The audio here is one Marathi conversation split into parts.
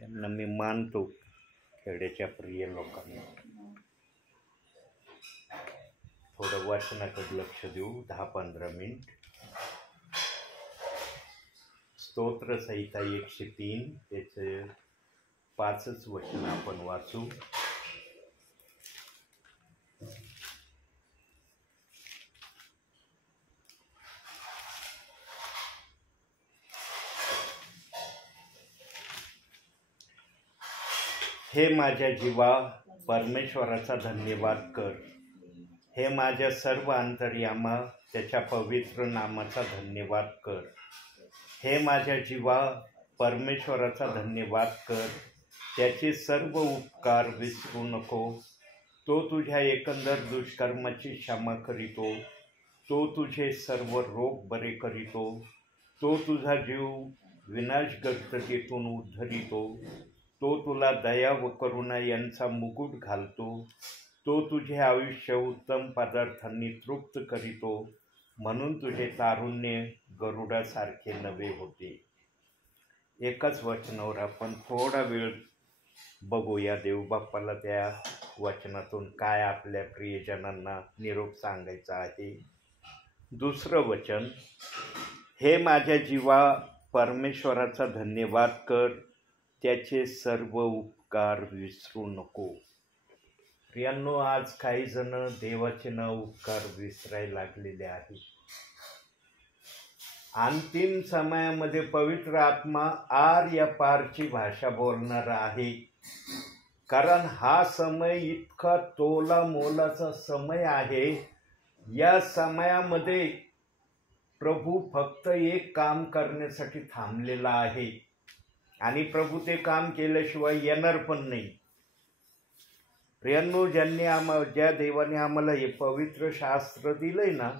त्यांना मी मानतो, खेड्याच्या प्रिय लोकांना. थोडं वाचनाकडे लक्ष देऊ, 10-15 मिनिट. स्तोत्र संहिता 103, त्याचे 5च वचन आपण वाचू. हे माझ्या जीवा, परमेश्वराचा धन्यवाद कर. हे माझ्या सर्व अंतर्यामा, त्याच्या पवित्र नामाचा धन्यवाद कर. हे माझ्या जीवा, परमेश्वराचा धन्यवाद कर. त्याचे सर्व उपकार विसरू नको. तो तुझ्या एकंदर दुष्कर्माची क्षमा करीतो. तो तुझे सर्व रोग बरे करीतो. तो तुझा जीव विनाशगर्ततेतून उद्धरितो. तो तुला दया व करुणा यांचा मुकुट घालतो. तो तुझे आयुष्य उत्तम पदार्थांनी तृप्त करीतो. म्हणून तुझे तारुण्य गरुडासारखे नवे होते. एकाच वचनावर आपण थोडा वेळ बघूया. देवबाप्पाला त्या वचनातून काय आपल्या प्रियजनांना निरोप सांगायचा आहे. दुसरं वचन, हे माझ्या जीवा, परमेश्वराचा धन्यवाद कर. त्याचे सर्व उपकार विसरू नको. प्रियांनो, आज काही जण देवाचे नाव उपकार विसरायला लागलेले आहे. अंतिम समयामध्ये पवित्र आत्मा आर या पारची भाषा बोलणार आहे. कारण हा समय इतका तोला मोलाचा समय आहे. या समयामध्ये प्रभू फक्त एक काम करण्यासाठी थांबलेला आहे आणि प्रभू ते काम केल्याशिवाय येणार पण नाही. प्रियांनो, ज्या देवाने आम्हाला हे पवित्र शास्त्र दिलंय ना,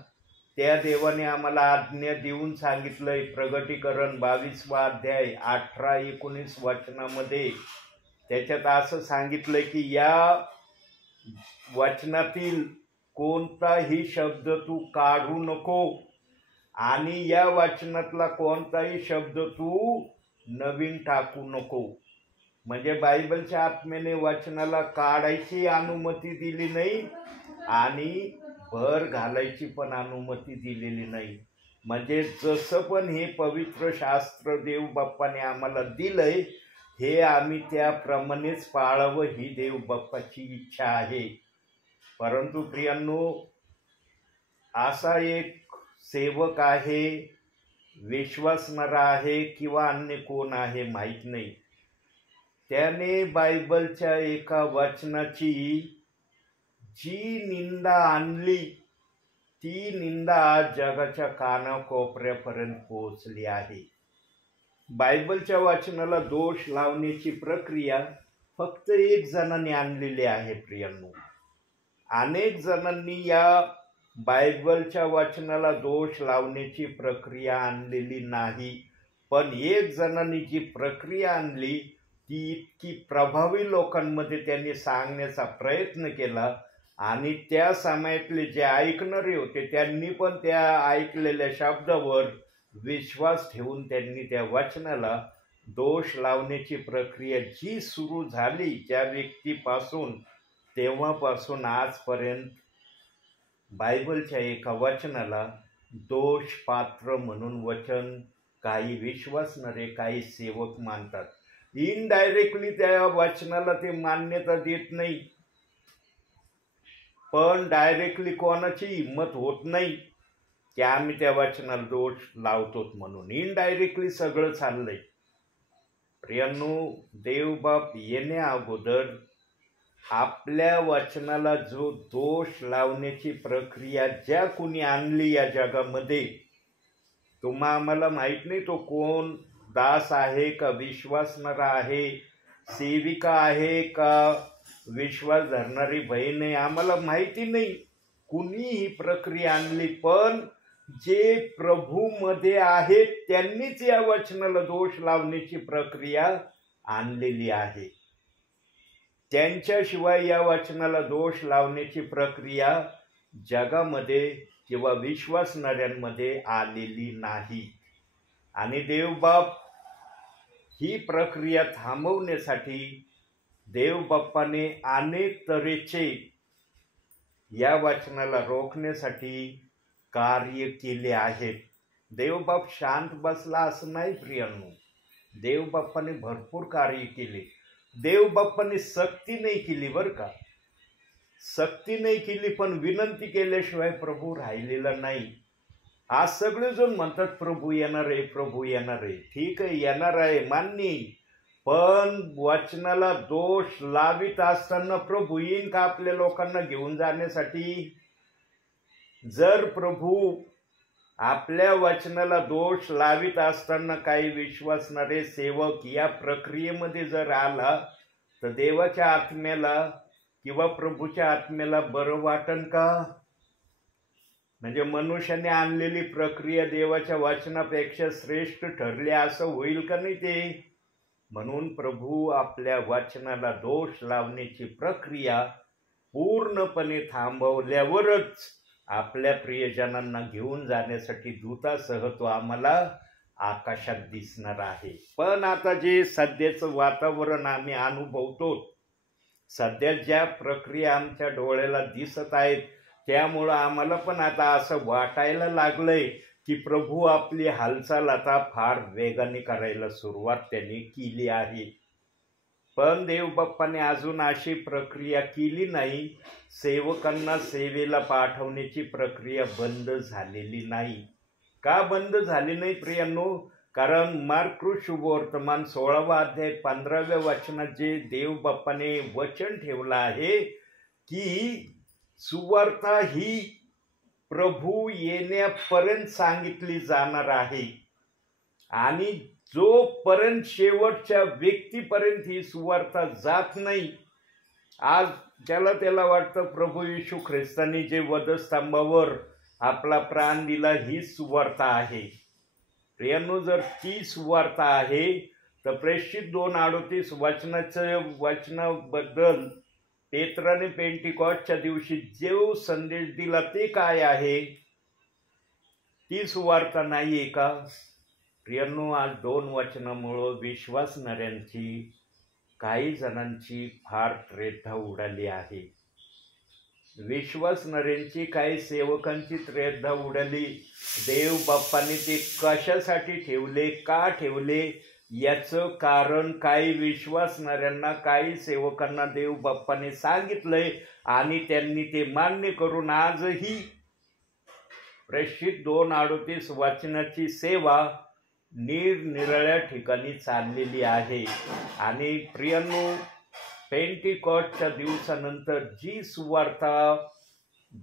त्या देवाने आम्हाला आज्ञा देऊन सांगितलंय. प्रगटीकरण 22वा अध्याय 18-19 वचनामध्ये त्याच्यात असं सांगितलंय की या वचनातील कोणताही शब्द तू काढू नको आणि या वचनातला कोणताही शब्द तू नवीन टाकू नको. म्हणजे बायबलच्या आत्म्याने वचनाला काढायची अनुमती दिली नाही आणि भर घालायची पण अनुमती दिलेली नाही. म्हणजे जसं पण हे पवित्र शास्त्र देव बाप्पाने आम्हाला दिलंय, हे आम्ही त्याप्रमाणेच पाळावं ही देव बाप्पाची इच्छा आहे. परंतु प्रियांनो, असा एक सेवक आहे, विश्वासणारा आहे किंवा अन्य कोण आहे माहीत नाही, त्याने बायबलच्या एका वचनाची जी निंदा आणली, ती निंदा आज जगाच्या कानाकोपऱ्यापर्यंत पोहोचली आहे. बायबलच्या वचनाला दोष लावण्याची प्रक्रिया फक्त एक जणांनी आणलेली आहे. प्रियांनो, अनेक जणांनी या बायबलच्या वचनाला दोष लावण्याची प्रक्रिया आणलेली नाही. पण एक जणांनी जी प्रक्रिया आणली ती इतकी प्रभावी लोकांमध्ये त्यांनी सांगण्याचा प्रयत्न केला आणि त्या समयातले जे ऐकणारे होते त्यांनी पण त्या ऐकलेल्या शब्दावर विश्वास ठेवून त्यांनी त्या वचनाला दोष लावण्याची प्रक्रिया जी सुरू झाली ज्या व्यक्तीपासून, तेव्हापासून आजपर्यंत बायबलच्या एका वचनाला दोष पात्र म्हणून वचन काही विश्वासणारे, काही सेवक मानतात. इनडायरेक्टली त्या वचनाला ते मान्यता देत नाही, पण डायरेक्टली कोणाची हिंमत होत नाही की आम्ही त्या वचनाला दोष लावतो म्हणून. इनडायरेक्टली सगळं चाललंय. प्रियांनो, देवबाप येण्या अगोदर आपल्या वचनाला जो दोष लावण्याची प्रक्रिया ज्या कुणी आणली या जगामध्ये, आम्हाला माहित नाही तो कोण, दास आहे का विश्वासणारा आहे, सेविका आहे का विश्वास धरणारी बहीण आहे, आम्हाला माहिती नाही कुणी ही प्रक्रिया आणली. पण जे प्रभूमध्ये आहेत त्यांनीच या वचनाला दोष लावण्याची प्रक्रिया आणलेली आहे. त्यांच्याशिवाय या वचनाला दोष लावण्याची प्रक्रिया जगामध्ये किंवा विश्वासणाऱ्यांमध्ये आलेली नाही. आणि देवबाप ही प्रक्रिया थांबवण्यासाठी देवबाप्पाने अनेक तऱ्हेचे या वाचनाला रोखण्यासाठी कार्य केले आहेत. देवबाप शांत बसला असं नाही प्रियांनो. देवबाप्पाने भरपूर कार्य केले. देवबाप्पाने सक्ती नाही केली बरं का, सक्ती नाही केली, पण विनंती केल्याशिवाय प्रभू राहिलेला नाही. आज सगळेजण म्हणतात प्रभू येणार आहे, प्रभू येणार आहे. ठीक आहे, येणार आहे मान्य, पण वचनाला दोष लावित असताना प्रभू येईन का आपल्या लोकांना घेऊन जाण्यासाठी? जर प्रभू आपल्या वचनाला दोष लावित असताना काही विश्वासणारे सेवक या प्रक्रियेमध्ये जर आला तर देवाच्या आत्म्याला किंवा प्रभूच्या आत्म्याला बरं वाटन का? म्हणजे मनुष्याने आणलेली प्रक्रिया देवाच्या वचनापेक्षा श्रेष्ठ ठरली असं होईल का नाही ते? म्हणून प्रभू आपल्या वचनाला दोष लावण्याची प्रक्रिया पूर्णपणे थांबवल्यावरच आपल्या प्रियजनांना घेऊन जाण्यासाठी दूतासह तो आम्हाला आकाशात दिसणार आहे. पण आता जे सध्याचं वातावरण आम्ही अनुभवतो, सध्या ज्या प्रक्रिया आमच्या डोळ्याला दिसत आहेत, त्यामुळं आम्हाला पण आता असं वाटायला लागलंय की प्रभू आपली हालचाल आता फार वेगाने करायला सुरुवात त्यांनी केली आहे. पण देवबाप्पाने अजून अशी प्रक्रिया केली नाही. सेवकांना सेवेला पाठवण्याची प्रक्रिया बंद झालेली नाही. का बंद झाली नाही प्रियांनो? कारण मार्क शुभवर्तमान 16वा अध्याय 15व्या वचनात जे देवबाप्पाने वचन ठेवलं आहे की सुवार्ता ही प्रभू येण्यापर्यंत सांगितली जाणार आहे आणि जोपर्यंत शेवटच्या व्यक्तीपर्यंत ही सुवार्ता जात नाही, आज त्याला वाटतं प्रभू येशू ख्रिस्तांनी जे वधस्तंभावर आपला प्राण दिला ही सुवार्ता आहे. प्रियांनो, जर ती सुवार्ता आहे तर प्रेषित 2:38 वचनाबद्दल पेत्राने पेंटिकॉस्टच्या दिवशी जो संदेश दिला ते काय आहे? ती सुवार्ता नाहीये का? प्रियांनो, आज 2 वचनामुळं विश्वासणाऱ्यांची काही जणांची फार त्रेधा उडाली आहे. विश्वासणाऱ्यांची काही सेवकांची त्रेधा उडाली. देव बाप्पाने ते कशासाठी ठेवले, का ठेवले, याचं कारण काही विश्वासणाऱ्यांना, काही सेवकांना देव बाप्पाने सांगितलंय आणि त्यांनी ते मान्य करून आजही प्रेषित 2:38 वचनाची सेवा निरनिराळ्या ठिकाणी चाललेली आहे. आणि प्रियांनो, पेंटिकॉस्टच्या दिवसानंतर जी सुवार्ता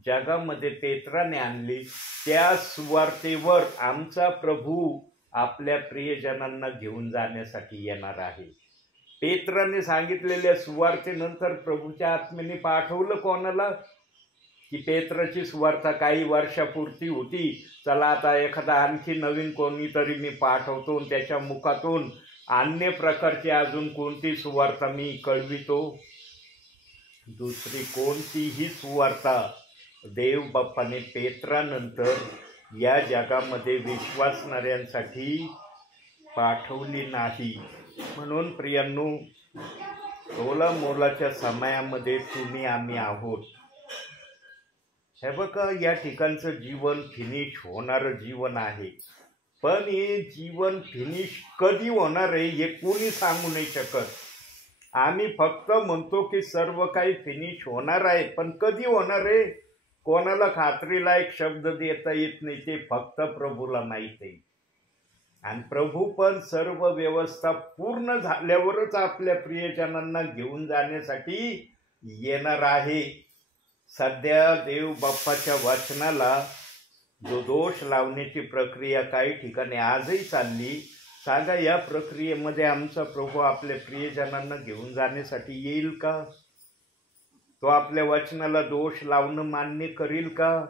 जगामध्ये पेत्राने आणली, त्या सुवार्तेवर आमचा प्रभू आपल्या प्रियजनांना घेऊन जाण्यासाठी येणार आहे. पेत्राने सांगितलेल्या सुवार्तेनंतर प्रभूच्या आत्म्याने पाठवलं कोणाला? की पेत्राची सुवार्ता काही वर्षापुरती होती, चला आता एखादा आणखी नवीन कोणीतरी मी पाठवतो, त्याच्या मुखातून अन्य प्रकारची अजून कोणती सुवार्ता मी कळवितो. दुसरी कोणतीही सुवार्ता देव बाप्पाने पेत्रानंतर या जगामध्ये विश्वासणाऱ्यांसाठी पाठवली नाही. म्हणून प्रियांनो, मोलाच्या समयामध्ये तुम्ही आम्ही आहोत. हे बघा, या ठिकाणचं जीवन फिनिश होणारं जीवन आहे, पण हे जीवन फिनिश कधी होणार आहे हे कोणी सांगू नाही शकत. आम्ही फक्त म्हणतो की सर्व काही फिनिश होणार आहे, पण कधी होणार आहे कोणाला खात्रीला एक शब्द देता येत नाही. ते फक्त प्रभूला माहित आहे. आणि प्रभू पण सर्व व्यवस्था पूर्ण झाल्यावरच आपल्या प्रियजनांना घेऊन जाण्यासाठी येणार आहे. सध्या देव बाप्पाच्या वचनाला जो दोष लावण्याची प्रक्रिया काही ठिकाणी आजही चालली, सांगा या प्रक्रियेमध्ये आमचा प्रभू आपल्या प्रियजनांना घेऊन जाण्यासाठी येईल का? तो आपल्या वचनाला दोष लावणं मान्य करील का?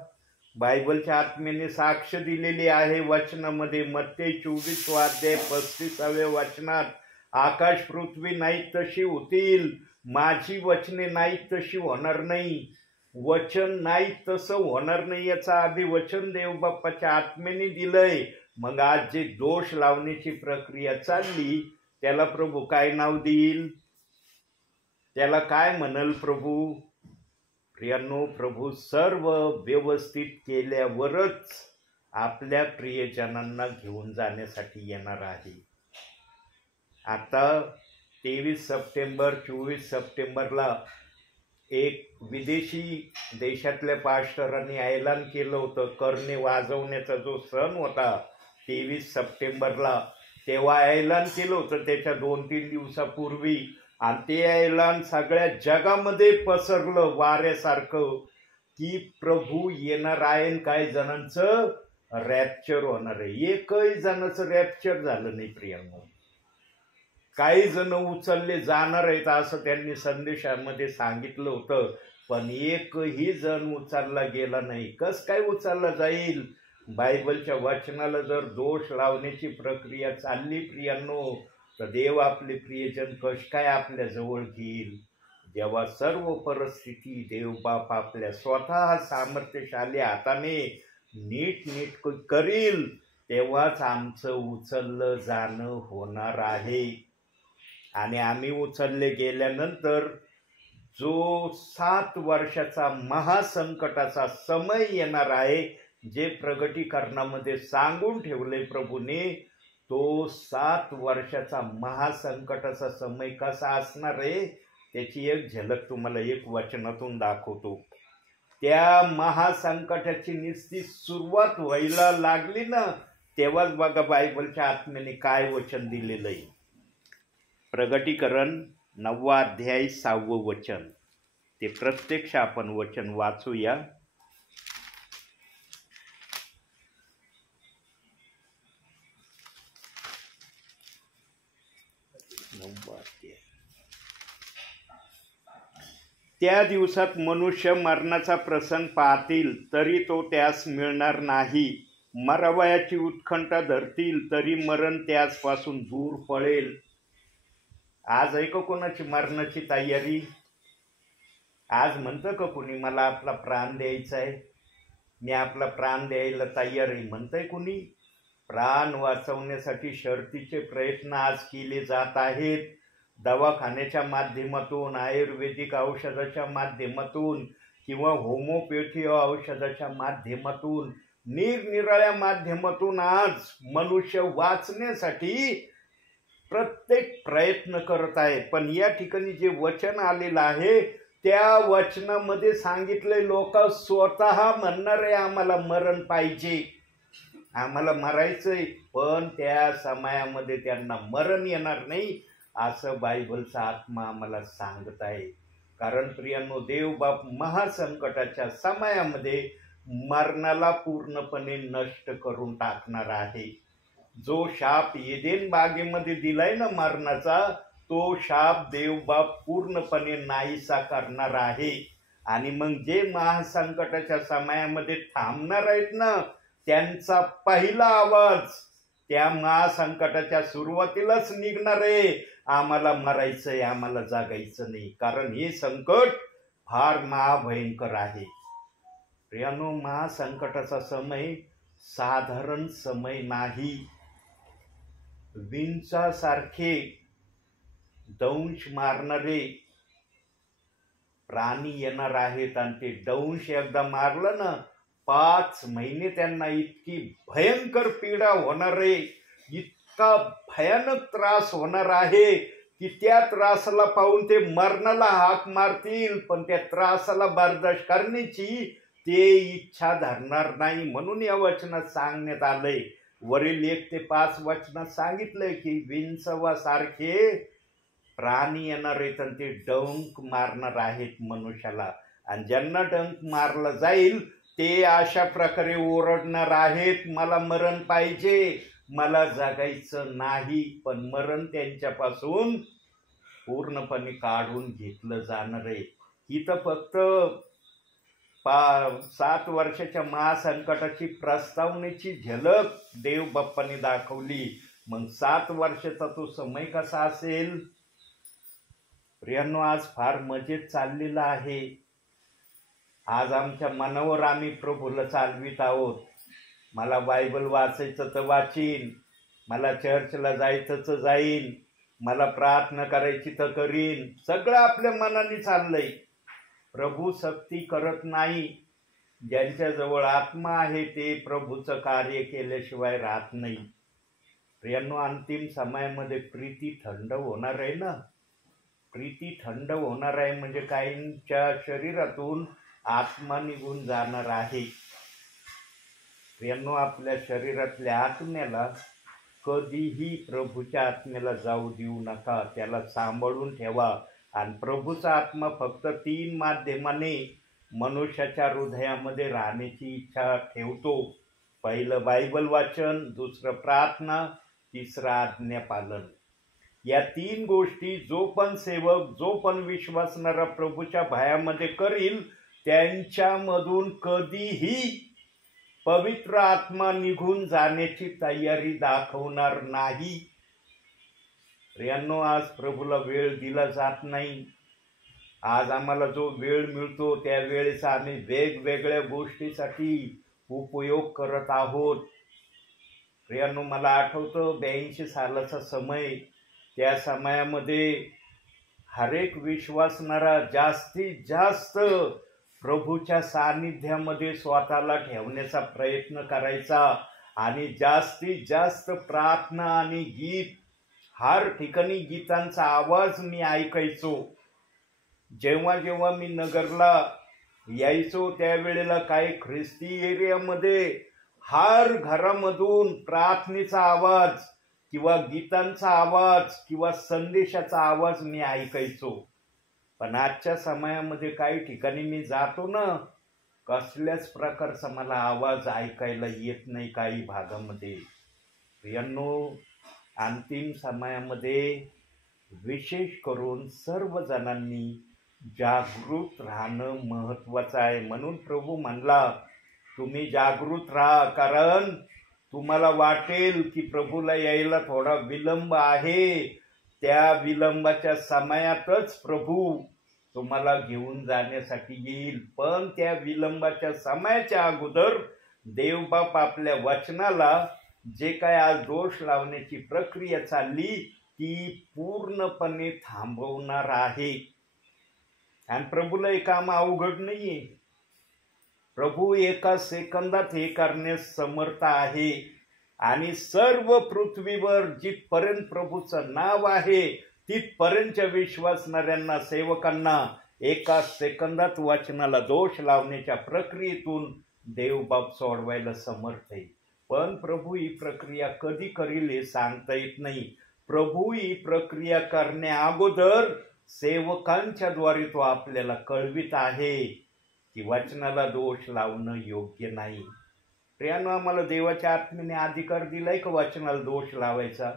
बायबलच्या आत्म्याने साक्ष दिलेली आहे वचनामध्ये. मत्तेय 24 अध्याय 35व्या वचनात, आकाश पृथ्वी नाही तशी होतील, माझी वचने नाही तशी होणार नाही. वचन नाही तसं होणार नाही याचं अभिवचन देव बाप्पाच्या आत्म्याने दिलंय. मग आज जे दोष लावण्याची प्रक्रिया चालली त्याला प्रभू काय नाव देईल? त्याला काय म्हणल प्रभू? प्रियांनो, प्रभू सर्व व्यवस्थित केल्यावरच आपल्या प्रियजनांना घेऊन जाण्यासाठी येणार आहे. आता 23 सप्टेंबर 24 सप्टेंबरला एक विदेशी देशातल्या पास्टरांनी ऐलान केलं होतं. करणे वाजवण्याचा जो सण होता 23 सप्टेंबरला, तेव्हा ऐलान केलं होतं त्याच्या 2-3 दिवसापूर्वी. आणि ते ऐलान सगळ्या जगामध्ये पसरलं वाऱ्यासारखं की प्रभू येणार आहे. काही जणांचं रॅप्चर होणार आहे. एकही जणांचं रॅप्चर झालं नाही प्रियांनो. काही जण उचलले जाणार आहेत असं त्यांनी संदेशामध्ये सांगितलं होतं, पण एकही जण उचलला गेला नाही. कस काय उचलला जाईल? बायबलच्या वचनाला जर दोष लावण्याची प्रक्रिया चालली प्रियांनो, तर देव आपले प्रियजन कश काय आपल्या जवळ घेईल? जेव्हा सर्व परिस्थिती देवबाप आपल्या स्वतः सामर्थ्यशाली हाताने नीट करील, तेव्हाच आमचं उचललं जाणं होणार आहे. आणि आम्ही उचलले गेल्यानंतर जो 7 वर्षाचा महासंकटाचा समय येणार आहे, जे प्रगटीकरणामध्ये सांगून ठेवले प्रभूने, तो 7 वर्षाचा महासंकटाचा समय कसा असणार आहे त्याची एक झलक तुम्हाला एक वचनातून दाखवतो. त्या महासंकटाची नुसती सुरुवात व्हायला लागली ना, तेव्हाच बघा बायबलच्या आत्म्याने काय वचन दिलेलं आहे. प्रगटीकरण 9 अध्याय 6 वचन. ते प्रत्यक्ष आपण वचन वाचूया. 9 अध्याय. त्या दिवसात मनुष्य मरणाचा प्रसंग पाहतील तरी तो त्यास मिळणार नाही. मरावयाची उत्कंठा धरतील तरी मरण त्याचपासून दूर पळेल. आज आहे का कोणाची मरणाची तयारी? आज म्हणतं का कोणी मला आपला प्राण द्यायचा आहे, मी आपला प्राण द्यायला तयार आहे? म्हणतंय कोणी? प्राण वाचवण्यासाठी शर्तीचे प्रयत्न आज केले जात आहेत. दवाखान्याच्या माध्यमातून, आयुर्वेदिक औषधाच्या माध्यमातून किंवा होमिओपॅथी औषधाच्या माध्यमातून, निरनिराळ्या माध्यमातून आज मनुष्य वाचण्यासाठी प्रत्येक प्रयत्न करत आहे. पण या ठिकाणी जे वचन आलेलं आहे त्या वचनामध्ये सांगितले, लोक स्वतः म्हणणार आहे आम्हाला मरण पाहिजे, आम्हाला मरायचंय, पण त्या समयामध्ये त्यांना मरण येणार नाही असं बायबलचा आत्मा आम्हाला सांगत आहे. कारण प्रियांनो, देवबाप महासंकटाच्या समयामध्ये मरणाला पूर्णपणे नष्ट करून टाकणार आहे. जो शाप एदेन बागेमध्ये दिलाय ना मरणाचा, तो शाप देवबाप पूर्णपणे नाहीसा करणार आहे. आणि मग जे महासंकटाच्या समयामध्ये थांबणार आहेत ना, त्यांचा पहिला आवाज त्या महासंकटाच्या सुरुवातीलाच निघणार आहे, आम्हाला मरायचंय, आम्हाला जागायचं नाही. कारण हे संकट फार महाभयंकर आहे प्रियांनो. महासंकटाचा समय साधारण समय नाही. विंचासारखे दंश मारणारे प्राणी येणार आहेत आणि ते दंश एकदा मारलं ना, 5 महिने त्यांना इतकी भयंकर पीडा होणार आहे, इतका भयानक त्रास होणार आहे की त्या त्रासाला पाहून ते मरणाला हाक मारतील, पण त्या त्रासाला बर्दाश्त करण्याची ते इच्छा धरणार नाही. म्हणून या वचनात सांगण्यात आलंय, वरील 1 ते 5 वचनात सांगितलंय की विंचवासारखे प्राणी येणार आहेत आणि ते डंक मारणार आहेत मनुष्याला. आणि ज्यांना डंक मारला जाईल ते अशा प्रकारे ओरडणार आहेत, मला मरण पाहिजे, मला जगायचं नाही. पण मरण त्यांच्यापासून पूर्णपणे काढून घेतलं जाणार आहे. ही तर फक्त 7 वर्षाच्या महासंकटाची प्रस्तावनेची झलक देव बाप्पाने दाखवली. मग 7 वर्षाचा तो समय कसा असेल प्रियांनो? आज फार मजेत चाललेला आहे. आज आमच्या मनावर आम्ही प्रभूला चालवित आहोत. मला बायबल वाचायचं तर वाचीन, मला चर्चला जायचं तर जाईन, मला प्रार्थना करायची तर करीन, सगळं आपल्या मनाने चाललंय. प्रभू सक्ती करत नाही. ज्यांच्याजवळ आत्मा आहे ते प्रभूचं कार्य केल्याशिवाय राहत नाही. प्रियांनो, अंतिम समयामध्ये प्रीती थंड होणार आहे ना. प्रीती थंड होणार आहे म्हणजे काहींच्या शरीरातून आत्मा निघून जाणार आहे. प्रियांनो, आपल्या शरीरातल्या आत्म्याला कधीही प्रभूच्या आत्म्याला जाऊ देऊ नका. त्याला सांभाळून ठेवा. आणि प्रभूचा आत्मा फक्त 3 माध्यमाने मनुष्याच्या हृदयामध्ये राहण्याची इच्छा ठेवतो. पहिलं बायबल वाचन, दुसरं प्रार्थना, तिसरं आज्ञापालन. या 3 गोष्टी जो पण सेवक, जो पण विश्वासणारा प्रभूच्या भयामध्ये करील, त्यांच्यामधून कधीही पवित्र आत्मा निघून जाण्याची तयारी दाखवणार नाही. प्रियांनो, आज प्रभूला वेळ दिला जात नाही. आज आम्हाला जो वेळ मिळतो त्या वेळेचा आम्ही वेगवेगळ्या गोष्टीसाठी उपयोग करत आहोत. प्रियांनो, मला आठवतं 82 सालाचा समय. त्या समयामध्ये हरेक विश्वासणारा जास्तीत जास्त प्रभूच्या सानिध्यामध्ये स्वतःला ठेवण्याचा प्रयत्न करायचा आणि जास्तीत जास्त प्रार्थना आणि गीत, हर ठिकाणी गीतांचा आवाज मी ऐकायचो. जेव्हा जेव्हा मी नगरला यायचो त्यावेळेला काही ख्रिस्ती एरियामध्ये हर घरामधून प्रार्थनेचा आवाज किंवा गीतांचा आवाज किंवा संदेशाचा आवाज मी ऐकायचो. पण आजच्या समयामध्ये काही ठिकाणी मी जातो ना, कसल्याच प्रकारचा मला आवाज ऐकायला येत नाही काही भागामध्ये. प्रियांनो, अंतिम समयामध्ये विशेष करून सर्व जणांनी जागृत राहणं महत्वाचं आहे. म्हणून प्रभू म्हणला, तुम्ही जागृत राहा, कारण तुम्हाला वाटेल की प्रभूला यायला थोडा विलंब आहे. त्या विलंबाच्या समयातच प्रभू तुम्हाला घेऊन जाण्यासाठी येईल. पण त्या विलंबाच्या समयाच्या अगोदर देवबाप आपल्या वचनाला जे काय आज दोष लावण्याची प्रक्रिया चालली ती पूर्णपणे थांबवणार आहे. आणि प्रभूला हे काम अवघड नाहीये. प्रभू एका सेकंदात हे करण्यास समर्थ आहे. आणि सर्व पृथ्वीवर जिथपर्यंत प्रभूचं नाव आहे तिथपर्यंतच्या विश्वासणाऱ्यांना, सेवकांना एका सेकंदात वचनाला दोष लावण्याच्या प्रक्रियेतून देवबाप सोडवायला समर्थ आहे. पण प्रभू ही प्रक्रिया कधी करील हे सांगता येत नाही. प्रभू ही प्रक्रिया करण्या अगोदर सेवकांच्या द्वारे तो आपल्याला कळवित आहे की वचनाला दोष लावणं योग्य नाही. प्रियांनो, आम्हाला देवाच्या आत्म्याने अधिकार दिलाय का वचनाला दोष लावायचा?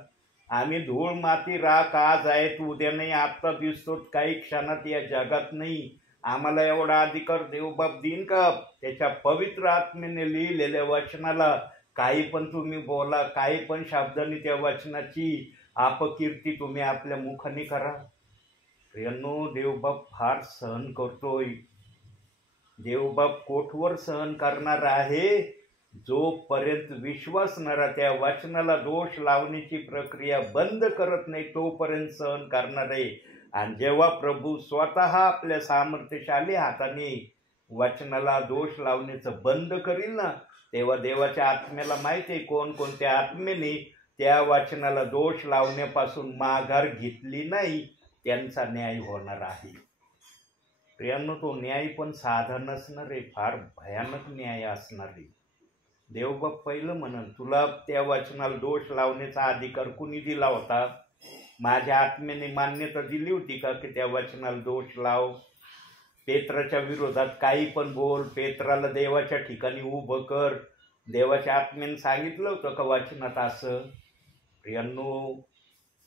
आम्ही धूळ माती राख आज आहेत उद्या नाही, आत्ता दिसतो काही क्षणात या जगात नाही. आम्हाला एवढा अधिकार देवबाप देईन का? त्याच्या पवित्र आत्म्याने लिहिलेल्या वचनाला काही पण तुम्ही बोला, काही पण शब्दांनी त्या वचनाची अपकीर्ती तुम्ही आपल्या मुखाने करा. प्रियांनो, देवबाप फार सहन करतोय. देवबाप कोठवर सहन करणार आहे? जोपर्यंत विश्वासणारा त्या वचनाला दोष लावण्याची प्रक्रिया बंद करत नाही तोपर्यंत सहन करणार आहे. आणि जेव्हा प्रभू स्वतः आपल्या सामर्थ्यशाली हाताने वचनाला दोष लावण्याचं बंद करील ना, तेव्हा देवाच्या आत्म्याला माहिती आहे कोणकोणत्या आत्म्याने त्या वचनाला दोष लावण्यापासून माघार घेतली नाही त्यांचा न्याय होणार आहे. प्रियांनो, तो न्याय पण साधा नसणार आहे, फार भयानक न्याय असणार आहे. देवबाप पहिलं म्हणन, तुला त्या वचनाला दोष लावण्याचा अधिकार कुणी दिला होता? माझ्या आत्म्याने मान्यता दिली होती का की त्या वचनाला दोष लाव? पेत्राच्या विरोधात काही पण बोल, पेत्राला देवाच्या ठिकाणी उभं कर. देवाच्या आत्म्याने सांगितलं होतं का वचनात असं? प्रियांनो,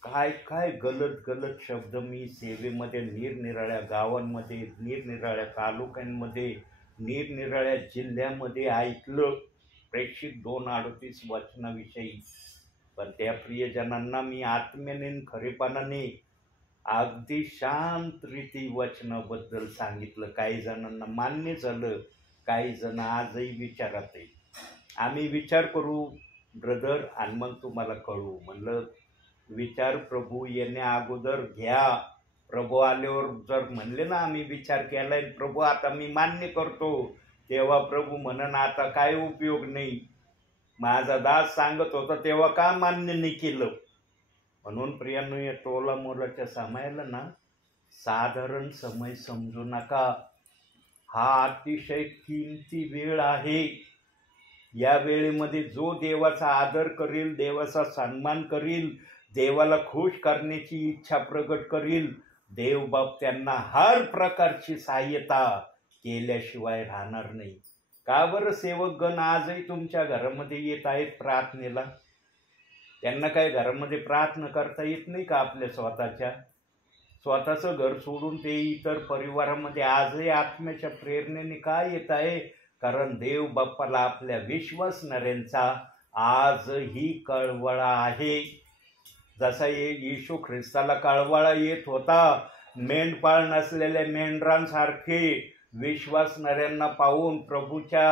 काय काय गलत शब्द मी सेवेमध्ये निरनिराळ्या गावांमध्ये, निरनिराळ्या तालुक्यांमध्ये, निरनिराळ्या जिल्ह्यामध्ये ऐकलं प्रेषित 2:38 वचनाविषयी. पण त्या प्रियजनांना मी आत्म्याने खरेपणाने अगदी शांत रीती वचनाबद्दल सांगितलं. काही जणांना मान्य झालं, काही जण आजही विचारात आहे. आम्ही विचार करू ब्रदर आणि मग तुम्हाला कळू. म्हणलं विचार प्रभू येण्या अगोदर घ्या. प्रभू आल्यावर जर म्हणले ना आम्ही विचार केलाय प्रभू आता मी मान्य करतो, तेव्हा प्रभू म्हणन आता काय उपयोग नाही, माझा दास सांगत होता तेव्हा का मान्य नाही केलं. म्हणून प्रियांनो, या टोला मोलाच्या समयाला ना साधारण समय समजू नका. हा अतिशय किमती वेळ आहे. या वेळेमध्ये जो देवाचा आदर करील, देवाचा सन्मान करील, देवाला खुश करण्याची इच्छा प्रकट करील, देवबाप त्यांना हर प्रकारची सहाय्यता केल्याशिवाय राहणार नाही. का बरं सेवकगण आजही तुमच्या घरामध्ये येत आहेत प्रार्थनेला? त्यांना काय घरामध्ये प्रार्थना करता येत नाही का? आपल्या स्वतःचं घर सोडून ते इतर परिवारामध्ये आजही आत्म्याच्या प्रेरणेने काय येत आहे? कारण देव बाप्पाला आपल्या विश्वासणाऱ्यांचा आजही कळवळा आहे. जसा येशू ख्रिस्ताला कळवळा येत होता, मेंढपाळ नसलेल्या मेंढरांसारखे विश्वासणाऱ्यांना पाहून प्रभूच्या